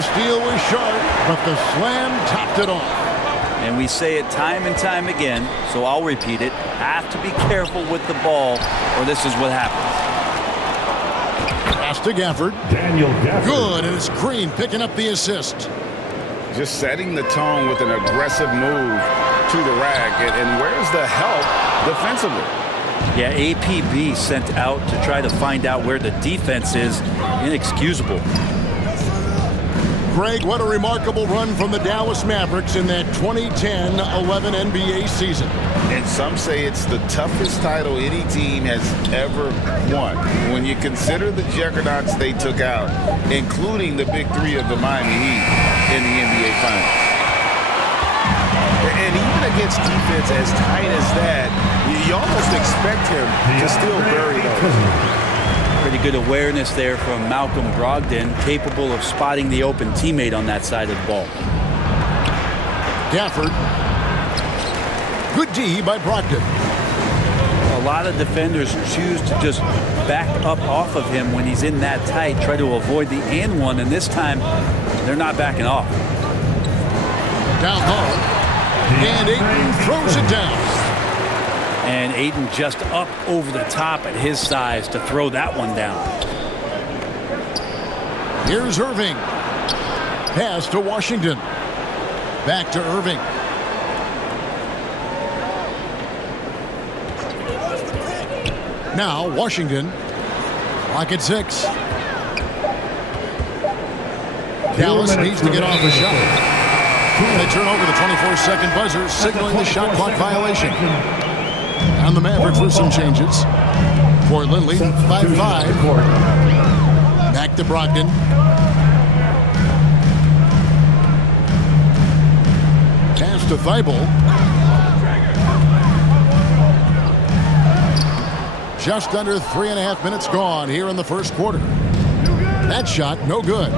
The steal was sharp, but the slam topped it off. And we say it time and time again, so I'll repeat it. Have to be careful with the ball, or this is what happens. Pass to Gafford. Good, and it's Green picking up the assist. Just setting the tone with an aggressive move to the rack. And where's the help defensively? Yeah, APB sent out to try to find out where the defense is. Inexcusable. Greg, what a remarkable run from the Dallas Mavericks in that 2010-11 NBA season. And some say it's the toughest title any team has ever won. When you consider the juggernauts they took out, including the big three of the Miami Heat in the NBA Finals. And even against defense as tight as that, you almost expect him to still bury those. Pretty good awareness there from Malcolm Brogdon, capable of spotting the open teammate on that side of the ball. Gafford. Good D by Brogdon. A lot of defenders choose to just back up off of him when he's in that tight, try to avoid the and one, and this time they're not backing off. Down low. And Ayton throws it down. And Ayton just up over the top at his size to throw that one down. Here's Irving. Pass to Washington. Back to Irving. Now Washington. Clock at 6. Dallas needs to get off the shot. They turn over the 24-second buzzer, signaling the shot clock violation. And the Mavericks with some changes. Portland leading 5-5. Back to Brogdon. Pass to Thibault. Just under 3.5 minutes gone here in the first quarter. That shot, no good.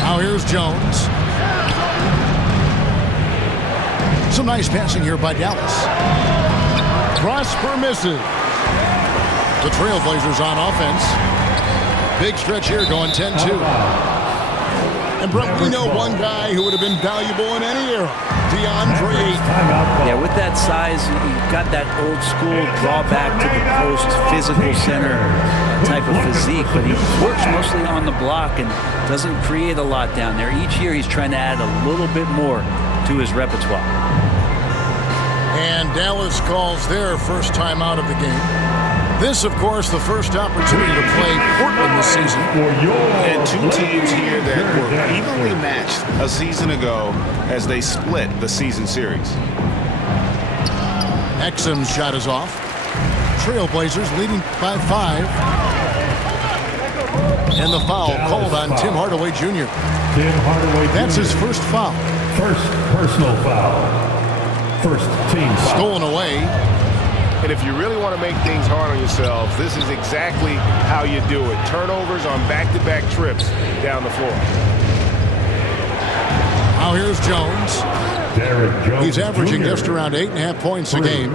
Now here's Jones. Some nice passing here by Dallas. Prosper misses. The Trailblazers on offense. Big stretch here going 10-2. And Brett, we know one guy who would have been valuable in any era. DeAndre Ayton. Yeah, with that size, you've got that old school drawback to the post, physical center type of physique, but he works mostly on the block and doesn't create a lot down there. Each year he's trying to add a little bit more to his repertoire. And Dallas calls their first time out of the game. This, of course, the first opportunity to play Portland this season. And two teams here that were evenly matched a season ago as they split the season series. Exum's shot is off. Trailblazers leading by 5. And the foul called on Tim Hardaway Jr. That's his first foul. First personal foul. First team foul. Stolen away. And if you really want to make things hard on yourselves, this is exactly how you do it. Turnovers on back-to-back trips down the floor. Now here's Jones. He's averaging just around 8.5 points a game.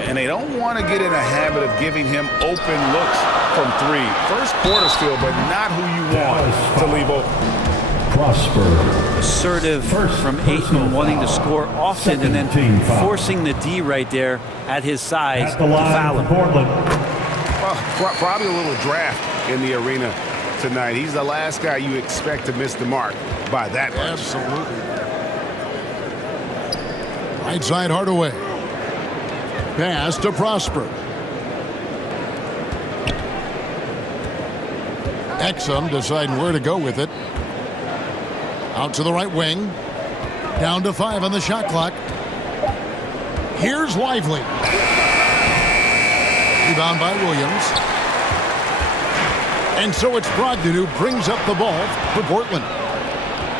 And they don't want to get in a habit of giving him open looks from 3. First quarter still, but not who you want to leave open. Assertive from Ayton, wanting to score often and then forcing the D right there at his size to foul him. Well, probably a little draft in the arena tonight. He's the last guy you expect to miss the mark by that much. Absolutely. Right side Hardaway. Pass to Prosper. Exum deciding where to go with it. Out to the right wing. Down to 5 on the shot clock. Here's Lively. Rebound by Williams. And so it's Brogdon who brings up the ball for Portland.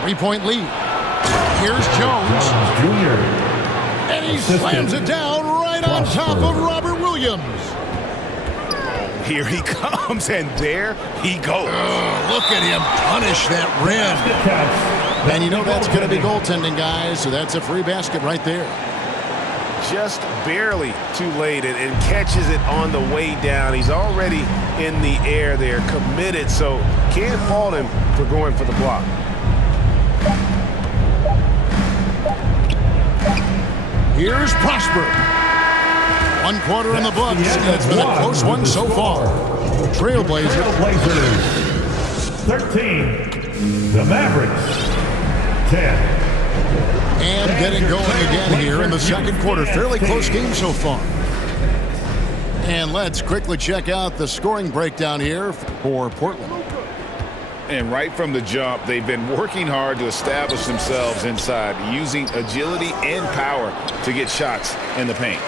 3-point lead. Here's Jones. And he slams it down right on top of Robert Williams. Here he comes, and there he goes. Look at him punish that rim. And you know that's going to be goaltending, guys, so that's a free basket right there. just barely too late and catches it on the way down. He's already in the air there, committed, so can't fault him for going for the block. Here's Prosper. 1 quarter in the books, and it's been a close one so far. Trailblazers. 13. The Mavericks. 10. And getting going again here in the second quarter. Fairly close game so far. And let's quickly check out the scoring breakdown here for Portland. And right from the jump, they've been working hard to establish themselves inside, using agility and power to get shots in the paint.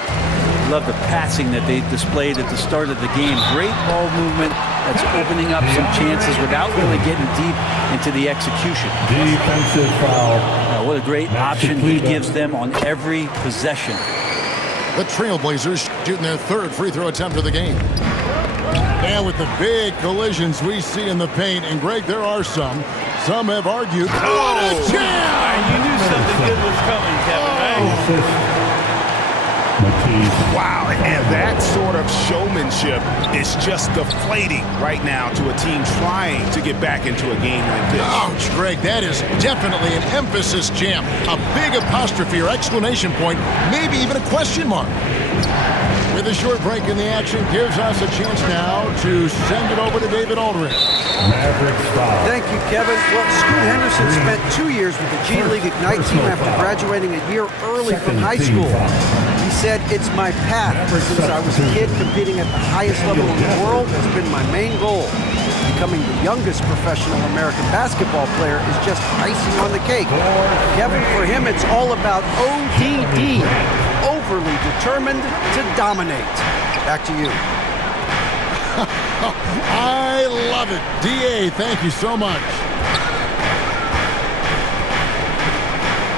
Love the passing that they displayed at the start of the game. Great ball movement that's opening up some chances without really getting deep into the execution. Defensive foul. What a great option he gives them on every possession. The Trailblazers shooting their third free throw attempt of the game. And with the big collisions we see in the paint, and Greg, there are some. Some have argued. What a jam! You knew something good was coming, Kevin, right? Wow, and that sort of showmanship is just deflating right now to a team trying to get back into a game like this. Ouch, Greg, that is definitely an emphasis jam. A big apostrophe or exclamation point, maybe even a question mark. With a short break in the action, gives us a chance now to send it over to David Aldridge. Mavericks foul. Thank you, Kevin. Well, Scoot Henderson spent 2 years with the G League Ignite team after graduating a year early from high school. He said, "It's my path. Since I was a kid, competing at the highest level in the world has been my main goal. Becoming the youngest professional American basketball player is just icing on the cake." Kevin, for him, it's all about ODD. Overly determined to dominate. Back to you. I love it. DA, thank you so much.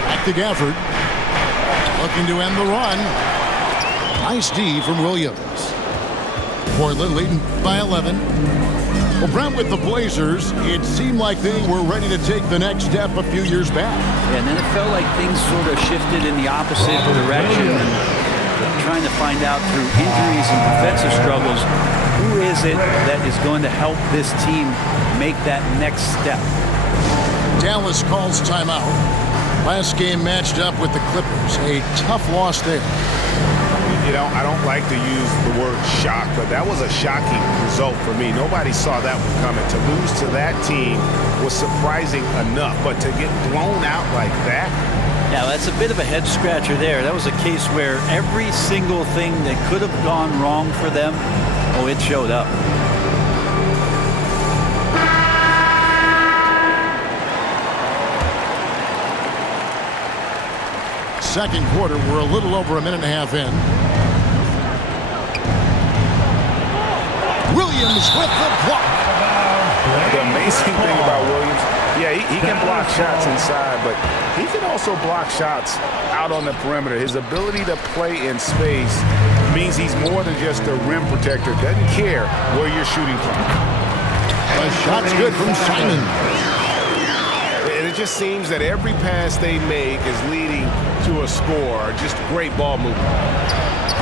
Back to Gafford. Looking to end the run. Nice D from Williams. Portland leading by 11. Well, Brent, with the Blazers, it seemed like they were ready to take the next step a few years back. Yeah, and then it felt like things sort of shifted in the opposite direction. And trying to find out through injuries and defensive struggles, who is it that is going to help this team make that next step? Dallas calls timeout. Last game matched up with the Clippers. A tough loss there. You know, I don't like to use the word shock, but that was a shocking result for me. Nobody saw that one coming. To lose to that team was surprising enough, but to get blown out like that. Yeah, that's a bit of a head scratcher there. That was a case where every single thing that could have gone wrong for them, oh, it showed up. Second quarter, we're a little over a minute and a half in. Williams with the block. The amazing thing about Williams, yeah, he can block shots inside, but he can also block shots out on the perimeter. His ability to play in space means he's more than just a rim protector. Doesn't care where you're shooting from. The shot's good from Simon. And it just seems that every pass they make is leading to a score. Just great ball movement.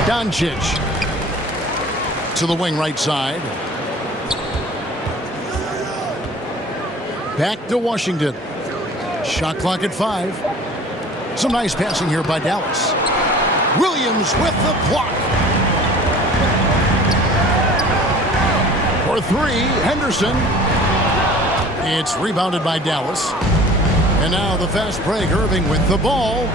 Doncic to the wing right side. Back to Washington. Shot clock at 5. Some nice passing here by Dallas. Williams with the block. For 3, Henderson. It's rebounded by Dallas. And now the fast break, Irving with the ball.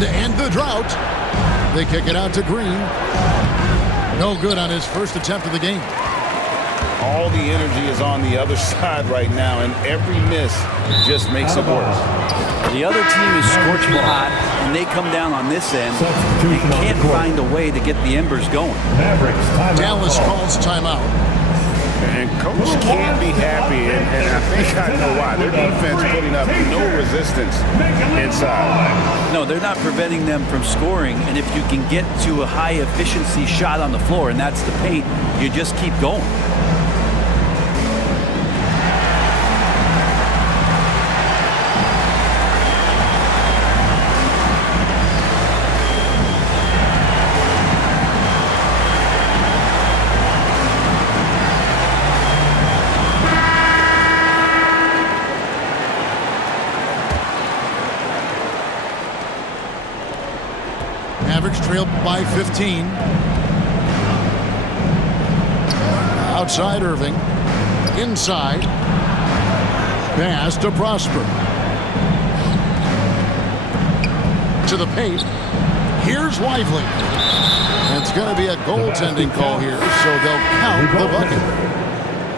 To end the drought, they kick it out to Green. No good on his first attempt of the game. All the energy is on the other side right now, and every miss just makes it worse. The other team is scorching hot, and they come down on this end. They can't find a way to get the embers going. Dallas calls timeout. And coach can't be happy, and I think I know why. Their defense putting up no resistance inside. No, they're not preventing them from scoring, and if you can get to a high-efficiency shot on the floor, and that's the paint, you just keep going. 15. Outside Irving. Inside. Pass to Prosper. To the paint. Here's Lively. It's going to be a goaltending call here, so they'll count the bucket.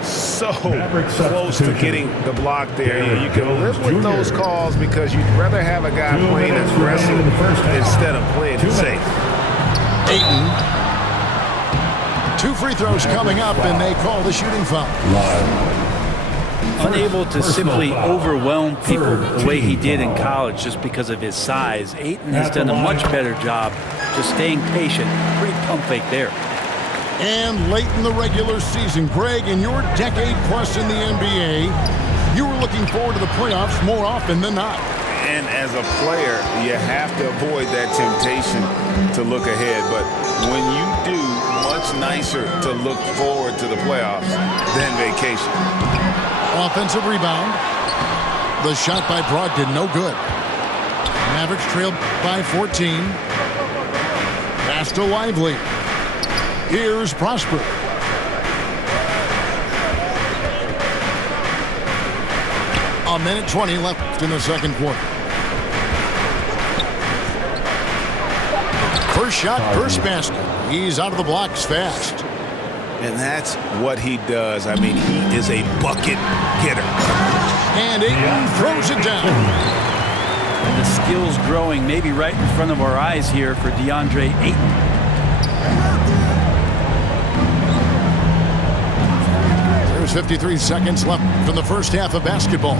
So close to getting the block there. Yeah, you can live with those calls because you'd rather have a guy playing aggressive instead of playing it safe. Ayton. 2 free throws coming up, and they call the shooting foul. Unable to simply overwhelm people the way he did in college just because of his size. Ayton has done a much better job just staying patient. Pretty pump fake there. And late in the regular season, Greg, in your decade plus in the NBA, you were looking forward to the playoffs more often than not. And as a player, you have to avoid that temptation to look ahead. But when you do, much nicer to look forward to the playoffs than vacation. Offensive rebound. The shot by Brogdon, no good. Mavericks trailed by 14. Pass to Lively. Here's Prosper. A minute 20 left in the second quarter. First shot, first basket. He's out of the blocks fast. And that's what he does. I mean, he is a bucket getter. And Ayton throws it down. And the skills growing maybe right in front of our eyes here for DeAndre Ayton. There's 53 seconds left from the first half of basketball.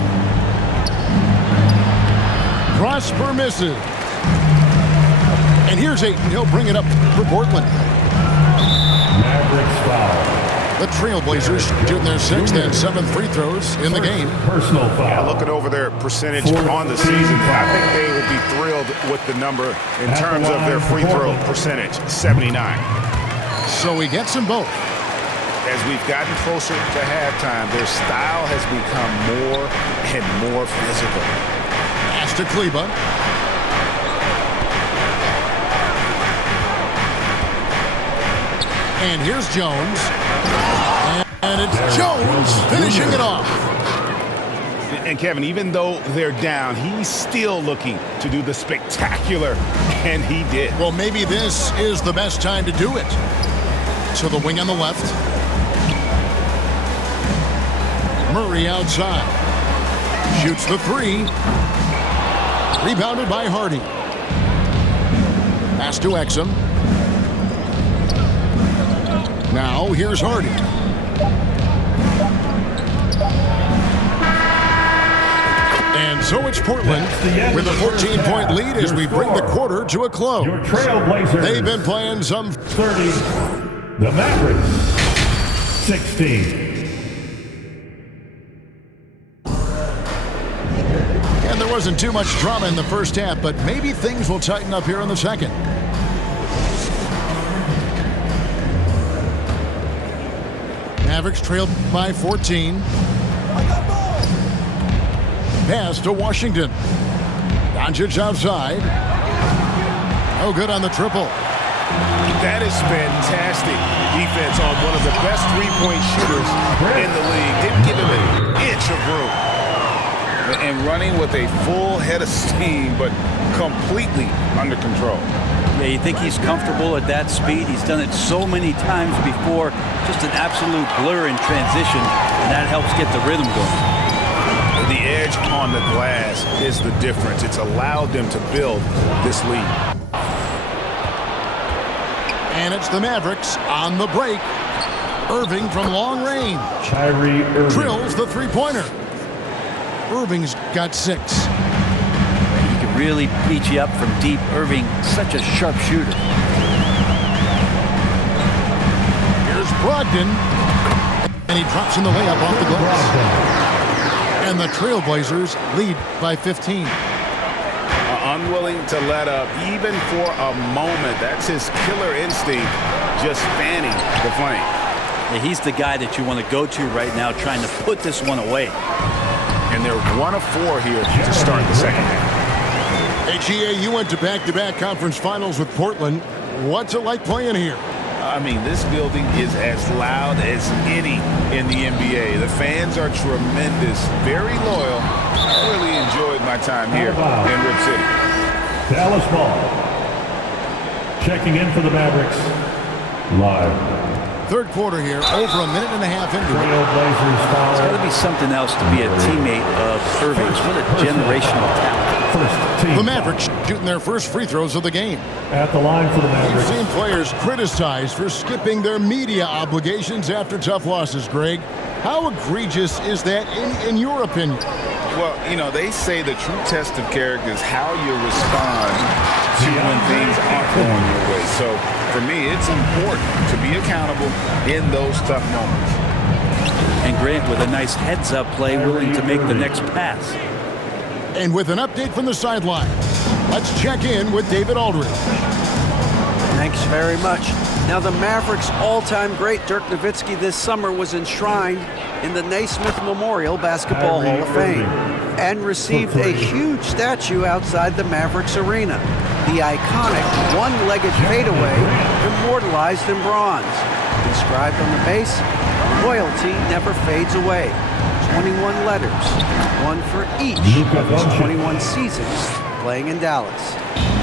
Prosper misses. And here's Ayton. He'll bring it up for Portland. Mavericks foul. The Trailblazers shooting their 6th and 7th free throws in the game. Personal foul. Yeah, looking over their percentage on the season, I think they will be thrilled with the number in terms of their free throw percentage, 79. So he gets them both. As we've gotten closer to halftime, their style has become more and more physical. Pass to Kleba. And here's Jones. And it's Jones finishing it off. And Kevin, even though they're down, he's still looking to do the spectacular, and he did. Well, maybe this is the best time to do it. So the wing on the left. Murray outside. Shoots the 3. Rebounded by Hardy. Pass to Exum. Now here's Hardy. And so it's Portland with a 14-point lead as we bring the quarter to a close. Your Trailblazers. They've been playing some 30. The Mavericks 16. And there wasn't too much drama in the first half, but maybe things will tighten up here in the second. Mavericks trailed by 14. Pass to Washington. Doncic outside. No good on the triple. That is fantastic defense on one of the best three-point shooters in the league. Didn't give him an inch of room. And running with a full head of steam, but completely under control. Yeah, you think he's comfortable at that speed. He's done it so many times before. Just an absolute blur in transition, and that helps get the rhythm going. The edge on the glass is the difference. It's allowed them to build this lead. And it's the Mavericks on the break. Irving from long range. Kyrie Irving. Drills the three-pointer. Irving's got 6. He can really beat you up from deep. Irving, such a sharp shooter. Here's Brogdon. And he drops in the layup off the glass. And the Trailblazers lead by 15. Unwilling to let up even for a moment. That's his killer instinct, just fanning the flame. Yeah, he's the guy that you want to go to right now, trying to put this one away. And they're 1 of 4 here to start the second half. HEA, you went to back-to-back conference finals with Portland. what's it like playing here? I mean, this building is as loud as any in the NBA. The fans are tremendous, very loyal. I really enjoyed my time here in Rip City. Dallas ball. Checking in for the Mavericks. Live. Third quarter here, over a minute and a half into it. Trailblazers foul. It's got to be something else to be a teammate of Irving's. What a generational talent. First team The Mavericks shooting their first free throws of the game. at the line for the We've Mavericks. seen players criticized for skipping their media obligations after tough losses, Greg. How egregious is that in your opinion? Well, you know, they say the true test of character is how you respond to when things aren't going your way. So, for me, it's important to be accountable in those tough moments. And Grant with a nice heads-up play, willing to make the next pass. And with an update from the sideline, let's check in with David Aldridge. Thanks very much. Now, the Mavericks' all-time great Dirk Nowitzki this summer was enshrined in the Naismith Memorial Basketball Hall of Fame and received a huge statue outside the Mavericks arena. The iconic one-legged fadeaway immortalized in bronze. Inscribed on the base, loyalty never fades away. 21 letters, one for each of his 21 seasons playing in Dallas.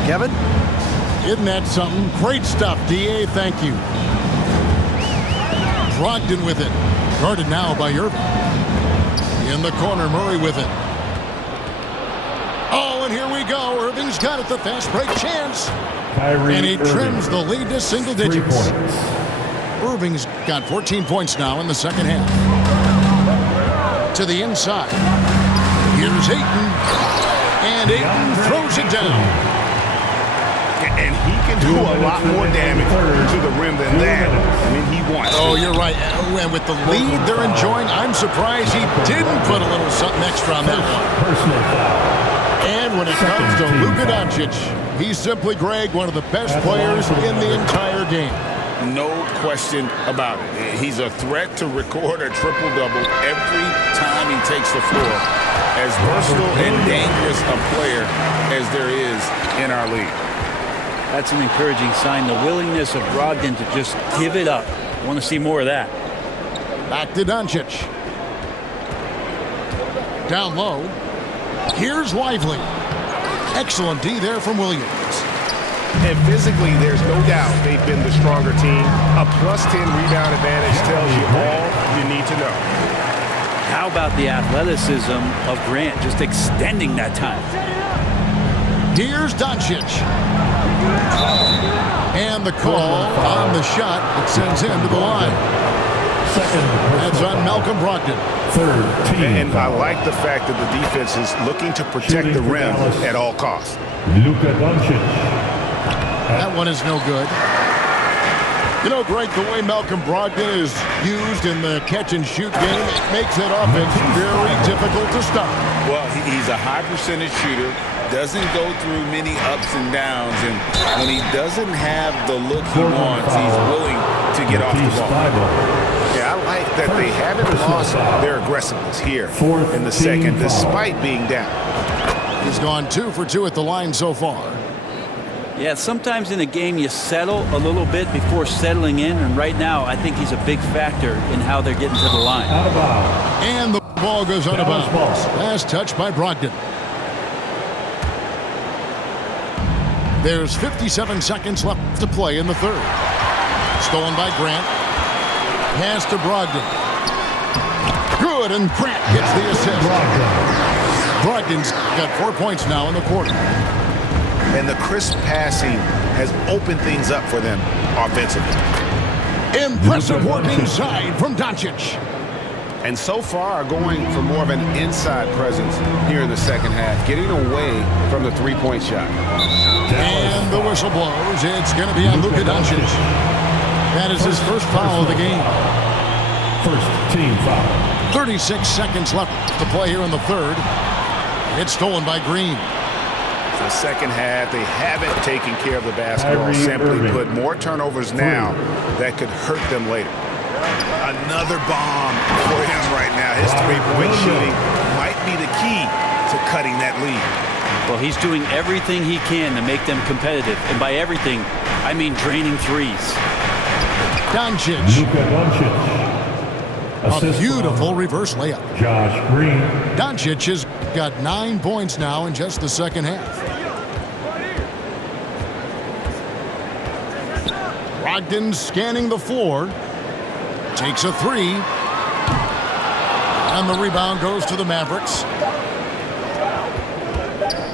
Kevin? Isn't that something? Great stuff, D.A. Thank you. Brogdon with it. Guarded now by Irving. In the corner, Murray with it. Oh, and here we go. Irving's got it. The fast break chance. And he trims the lead to single digits. Irving's got 14 points now in the second half. To the inside. Here's Ayton. And Ayton throws it down. And he can do a lot more damage to the rim than that when he wants to. Oh, you're right. And with the lead they're enjoying, I'm surprised he didn't put a little something extra on that one. Personal foul. And when it comes to Luka Doncic, he's simply, Greg, one of the best players in the entire game. No question about it. He's a threat to record a triple-double every time he takes the floor. As versatile and dangerous a player as there is in our league. That's an encouraging sign. The willingness of Brogdon to just give it up. I want to see more of that. Back to Doncic. Down low. Here's Lively. Excellent D there from Williams. And physically, there's no doubt they've been the stronger team. A +10 rebound advantage tells you all you need to know. How about the athleticism of Grant just extending that time? Here's Doncic. And the call on the shot that sends him to the line. That's on Malcolm Brogdon. Third team. And I like the fact that the defense is looking to protect the rim at all costs. Luka Doncic. That one is no good. You know, Greg, the way Malcolm Brogdon is used in the catch-and-shoot game, it makes that offense very difficult to stop. Well, he's a high-percentage shooter, doesn't go through many ups and downs, and when he doesn't have the look he wants, he's willing to get off the ball. Yeah, I like that they haven't lost their aggressiveness here in the second, despite being down. He's gone 2 for 2 at the line so far. Yeah, sometimes in a game you settle a little bit before settling in, and right now I think he's a big factor in how they're getting to the line. Out of bounds. And the ball goes out of bounds. Last touch by Brogdon. There's 57 seconds left to play in the third. Stolen by Grant. Pass to Brogdon. Good, and Grant gets the assist. Brogdon's got 4 points now in the quarter. And the crisp passing has opened things up for them offensively. Impressive work inside from Doncic. And so far are going for more of an inside presence here in the second half, getting away from the three-point shot. And the whistle blows. It's going to be on Luka Doncic. That is his first foul of the game. First team foul. 36 seconds left to play here in the third. It's stolen by Green. The second half, they haven't taken care of the basketball. Simply put, more turnovers now that could hurt them later. Another bomb for him right now. His three-point shooting might be the key to cutting that lead. Well, he's doing everything he can to make them competitive. And by everything, I mean draining threes. Doncic. Luka Doncic. A Assist beautiful from reverse layup. Josh Green. Doncic has got 9 points now in just the second half. Brogdon scanning the floor. Takes a three. And the rebound goes to the Mavericks.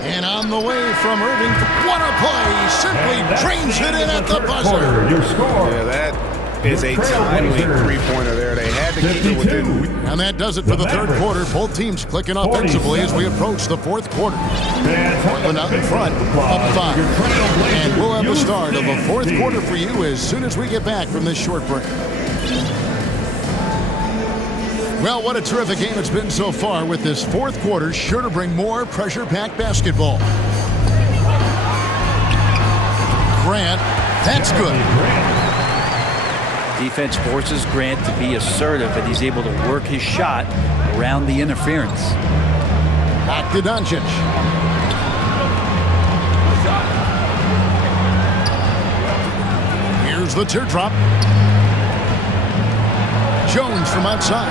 And on the way from Irving. What a play. Simply drains it in at the buzzer. Your score. Yeah, that is a timely three-pointer there. They had to keep it within. And that does it for the third quarter. Both teams clicking offensively as we approach the fourth quarter. Portland out in front, up 5. And we'll have the start of the fourth quarter for you as soon as we get back from this short break. Well, what a terrific game it's been so far, with this fourth quarter sure to bring more pressure-packed basketball. Grant, that's good. Defense forces Grant to be assertive, and he's able to work his shot around the interference. Back to Doncic. Here's the teardrop. Jones from outside.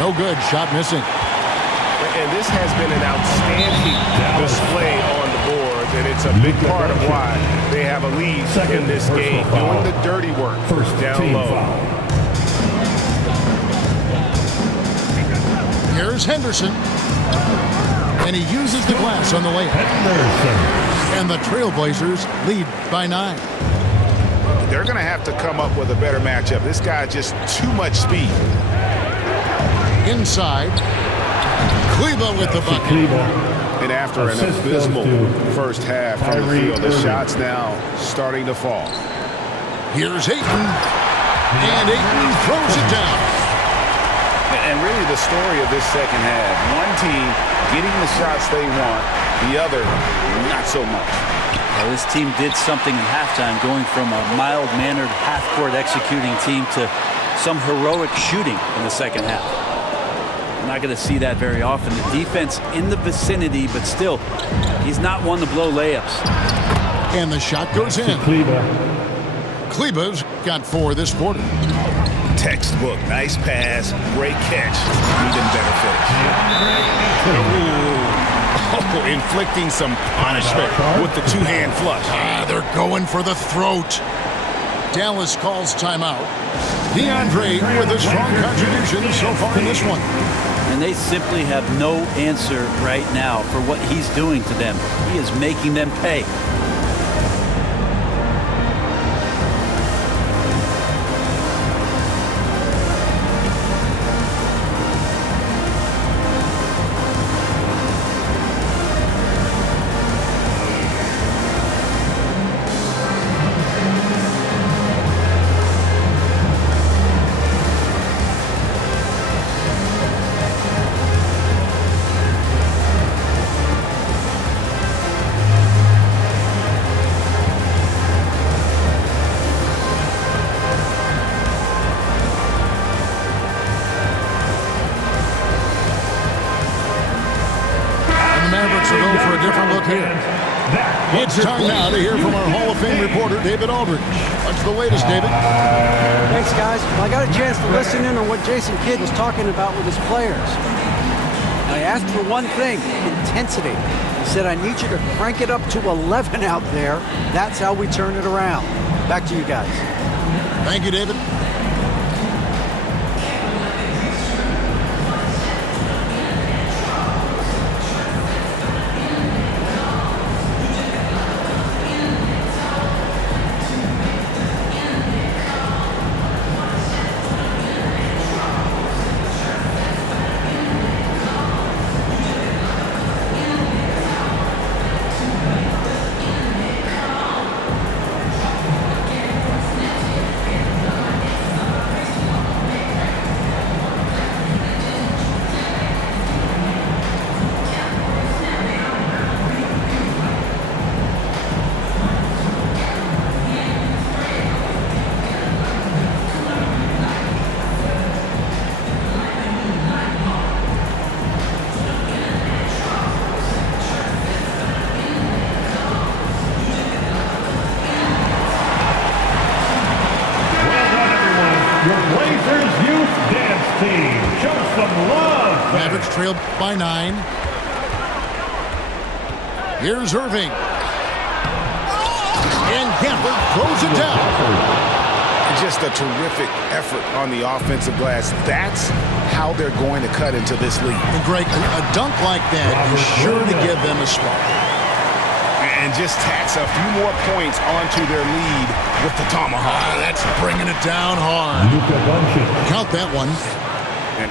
No good. Shot missing. And this has been an outstanding display on the board, and it's a big part of why they have a lead in this game, doing the dirty work down low. Here's Henderson. And he uses the glass on the layup. And the Trailblazers lead by 9. They're going to have to come up with a better matchup. This guy just too much speed. Inside. Kleba with the bucket. And after an abysmal first half from the field, the shots now starting to fall. Here's Ayton. And Ayton throws it down. And really the story of this second half, one team getting the shots they want, the other not so much. Well, this team did something in halftime, going from a mild-mannered half-court executing team to some heroic shooting in the second half. I'm not going to see that very often. The defense in the vicinity, but still, he's not one to blow layups. And the shot goes in. Kleba's got 4 this quarter. Textbook, nice pass, great catch, even better finish. Oh, inflicting some punishment with the two-hand flush. They're going for the throat. Dallas calls timeout. DeAndre with a strong contribution so far in this one. And they simply have no answer right now for what he's doing to them. He is making them pay. It's time now to hear from our Hall of Fame reporter, David Aldridge. What's the latest, David? Thanks, guys. Well, I got a chance to listen in on what Jason Kidd was talking about with his players. I asked for one thing, intensity. He said, I need you to crank it up to 11 out there. That's how we turn it around. Back to you guys. Thank you, David. Your Blazers youth dance team. Show some love. Mavericks trail by 9. Here's Irving. And Gafford throws it down. Just a terrific effort on the offensive glass. That's how they're going to cut into this league. And Greg, a dunk like that is sure to give them a spark. And just tacks a few more points onto their lead with the tomahawk. That's bringing it down hard. Count that one.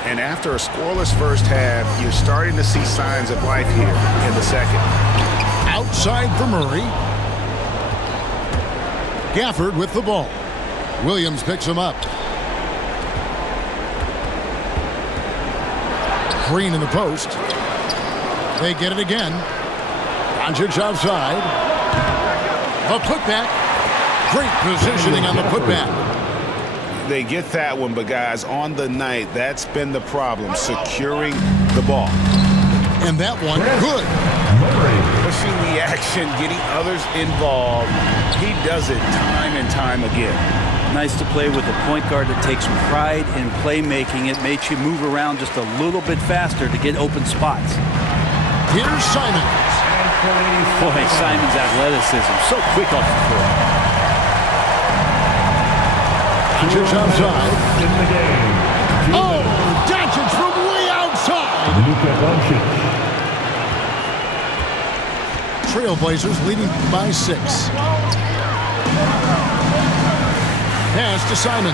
And after a scoreless first half, you're starting to see signs of life here in the second. Outside for Murray. Gafford with the ball. Williams picks him up. Green in the post. They get it again. Doncic outside. The putback. Great positioning on the putback. They get that one, but guys, on the night, that's been the problem, securing the ball. And that one, good. Pushing the action, getting others involved. He does it time and time again. Nice to play with a point guard that takes pride in playmaking. It makes you move around just a little bit faster to get open spots. Here's Simons. Boy, Simon's athleticism, so quick off the floor. Doncic outside. In the game. Oh, Doncic from way outside. Luka Doncic. Trailblazers leading by 6. Pass to Simon.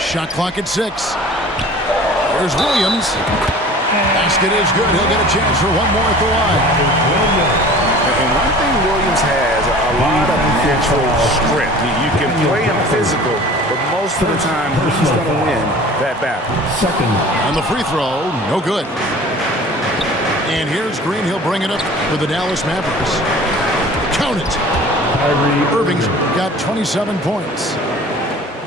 Shot clock at 6. There's Williams. Basket is good. He'll get a chance for one more at the line. And one thing Williams has, a lot of natural strength. You can play him physical, but most of the time he's going to win that battle. Second. On the free throw, no good. And here's Green. He'll bring it up for the Dallas Mavericks. Count it. Irving's got 27 points.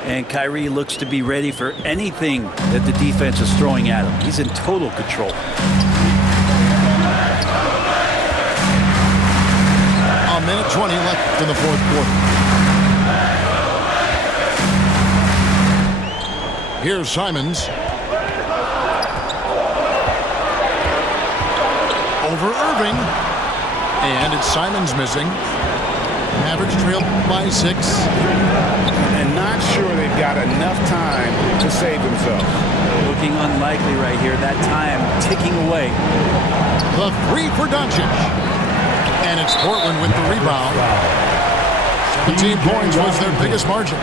And Kyrie looks to be ready for anything that the defense is throwing at him. He's in total control. A minute 20 left in the fourth quarter. Here's Simons. Over Irving. And it's Simons missing. Mavericks trail by 6. And not sure they've got enough time to save themselves. Looking unlikely right here. That time ticking away. The 3 for Doncic. And it's Portland with the rebound. 17 points was their biggest margin.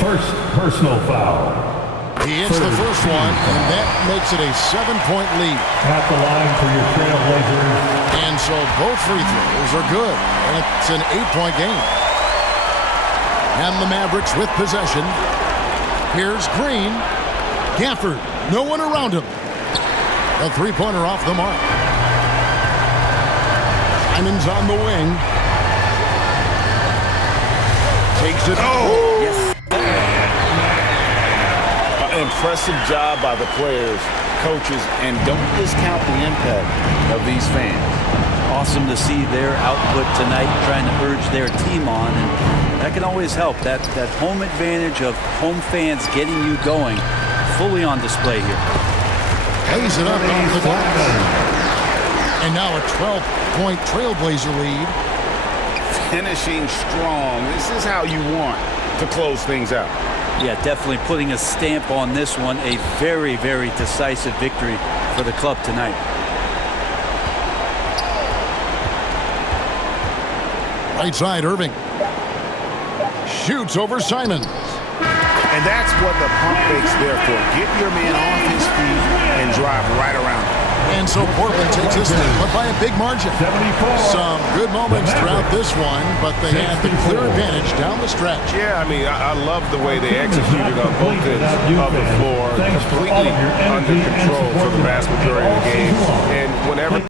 First personal foul. He hits the first one, and that makes it a 7-point lead. At the line for your Trailblazers. And so both free throws are good. And it's an 8-point game. And the Mavericks with possession. Here's Green. Gafford. No one around him. A three-pointer off the mark. Simon's on the wing. Takes it. Oh! Yes. Impressive job by the players, coaches, and don't discount the impact of these fans. Awesome to see their output tonight, trying to urge their team on, and that can always help. That home advantage of home fans getting you going, fully on display here. Lays it up on the glass. And now a 12-point Trailblazer lead. Finishing strong. This is how you want to close things out. Yeah, definitely putting a stamp on this one. A very, very decisive victory for the club tonight. Right side, Irving. Shoots over Simon. And that's what the pump fake's there for. Get your man off his feet and drive right around him. And so Portland takes this lead, but by a big margin. 74. Some good moments throughout this one, but they had the clear advantage down the stretch. Yeah, I mean, I love the way they executed on both ends of the floor. Completely under control for the vast majority of the game. And whenever